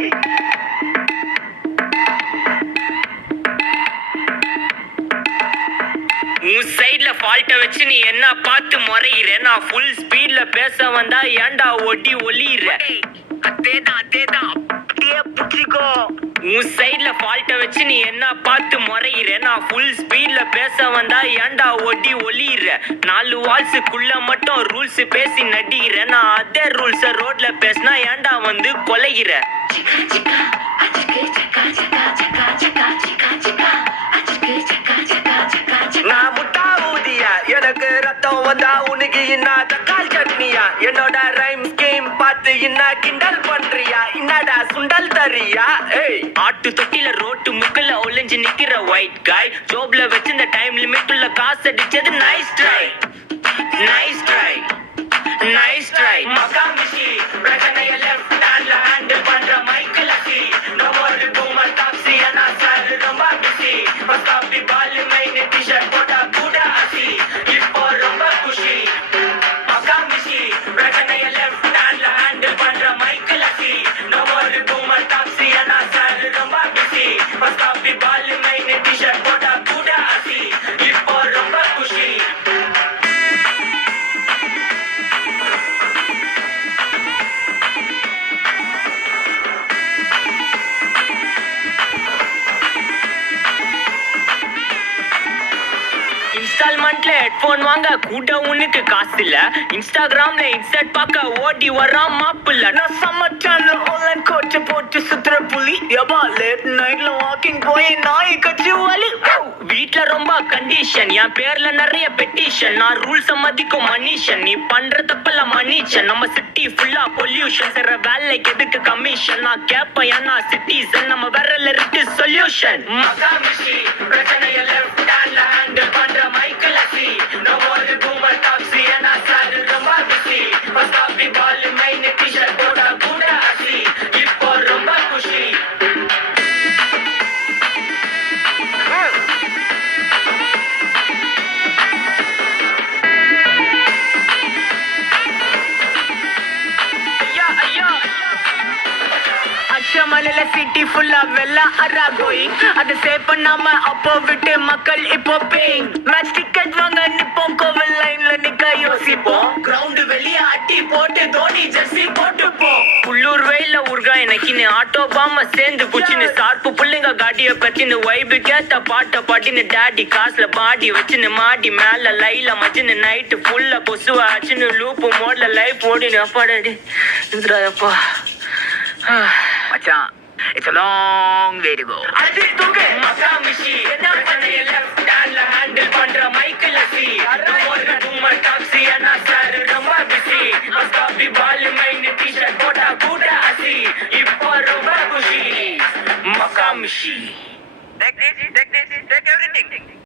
உன் சைட்ல ஃபால்ட்ட வச்சு நீ என்ன பார்த்து முறையிற? நான் ஃபுல் ஸ்பீட்ல பேச வந்தா ஏன்டா ஒட்டி ஒளியிற? அதேதான் அப்படியே புடிச்சிக்கோ. உன் சைட்ல ஃபால்ட்ட வச்சு நீ என்ன பார்த்து முறையிற? நான் ஃபுல் ஸ்பீட்ல பேச வந்தா ஏன்டா ஒட்டி ஒளியிற? 4 வால்ஸுக்குள்ள மட்டும் ரூல்ஸ் பேசி நடிக்கிற. நான் அதே ரூல்ஸ ரோட்ல பேசினா ஏன்டா வந்து கொலைகிற? நான் முட்டா ஊதியா, எனக்கு ரத்தம் வந்தா உனக்கு என்ன தக்காளி சட்னியா? என்னோட ரைம் ஸ்கீம் பார்த்து என்ன கிண்டல் பண்றியா? என்னடா சுண்டல் தரியா? ஆட்டு தொட்டில ரோட்டு முக்கல ஒளிஞ்சு நிக்கிற ஒயிட் காய், ஜோப்ல வச்சிருந்த டைம் லிமிட் உள்ள காசு அடிச்சது nice try, nice try, nice try. மகாமிஷி பிரச்சனைய லெஃப்ட் ஹேண்ட்ல ஹேண்டில் பண்ற மைக்கேல் அசி, நோமோர் பூமர் டாக்ஸி அண்ணா சார் ரொம்ப பிஸி. ஃபர்ஸ்ட் காப்பி பால் மைன் டி-ஷர்ட் போட்டா கூட அசி, இப்போ ரொம்ப குஷி. மகாமிஷி பிரச்சனைய லெஃப்ட் ஹேண்ட்ல ஹேண்டில் பண்ற மைக்கேல் அசி, நோமோர் பூமர் டாக்ஸி அண்ணா சார் ரொம்ப பிஸி. ஃபர்ஸ்ட் காப்பி பால் மைன் டி-ஷர்ட் போட்டா கூட அசி, இப்போ ரொம்ப குஷி. இன்ஸ்டால்மெண்ட்ல ஹெட்போன் வாங்க கூட உனக்கு காசு இல்ல. இன்ஸ்டாகிராம்ல இன்ஸ்டன்ட் பார்க்க ஓடி வரான் மாப்பிள்ள. நான் சம்மர் சேனல் ஆன்லைன் கோச்ச போட்டு சுத்துற புலி. எபா லேட் நைட்ல வாக்கிங் போய் நாய் கட்சி வலி. வீட்ல ரொம்ப கண்டிஷன், என் பேர்ல நிறைய பெட்டிஷன். நான் ரூல்ஸ் மதிக்கும் மனுஷன், நீ பண்ற தப்பெல்லாம் மன்னிச்சன். நம்ம சிட்டி ஃபுல்லா பொல்யூஷன், செய்ற வேலைக்கு எதுக்கு கமிஷன்? நான் கேப்பேன் ஏன்னா சிட்டிசன், நம்ம விரல்ல இருக்கு சொல்யூஷன். மகாமிஷி பிரச்சனைய லெஃப்ட் ஹேண்ட்ல ஹேண்டில் பண்ற மைக்கேல் அசி, நோமோர் பூமர் டாக்ஸி அண்ணா சார் ரொம்ப பிஸி. ஃபர்ஸ்ட் காப்பி பால் மைன் டி-ஷர்ட் போட்டா கூட அசி, இப்போ ரொம்ப குஷி. மலையில சிட்டி ஃபுல்லா வெள்ளா அரா கோயிங், அதை சேவ் பண்ணாம அப்போ விட்டு மக்கள் இப்போ பேயிங். மேட்ச் டிக்கெட் வாங்க நிப்போம், கோவில் லைன்ல நிக்க யோசிப்போம். கிரவுண்ட் வெளிய அட்டி போட்டு தோனி ஜெர்சி போட்டு போ. உள்ளூர் வெயில ஊர்கா எனக்குன்னு ஆட்டோ பாம சேர்ந்து குச்சின்னு சார்பு புள்ளைங்க காட்டிய பத்தின்னு வைபு கேத்த பாட்ட பாட்டின்னு டாடி காசுல பாடி வச்சுன்னு மாடி மேல லைல மச்சின்னு நைட்டு ஃபுல்லா கொசுவ ஆச்சுன்னு லூப்பு மோட்ல லைஃப் ஓடினு அப்பாடி அப்பா. மச்சான், it's a long way to go. அது தூக்கு மகாமிஷி என்ன பண்ணைய லெஃப்ட் ஹேண்ட்ல ஹேண்டில் பண்ற மைக்கேல் அசி, நோமோர் பூமர் டாக்ஸி அண்ணா சார் ரொம்ப பிஸி. ஃபர்ஸ்ட் காப்பி பால் மைன் டி-ஷர்ட் போட்டா கூட அசி, இப்போ ரொம்ப குஷி. மகாமிஷி Take this, take everything.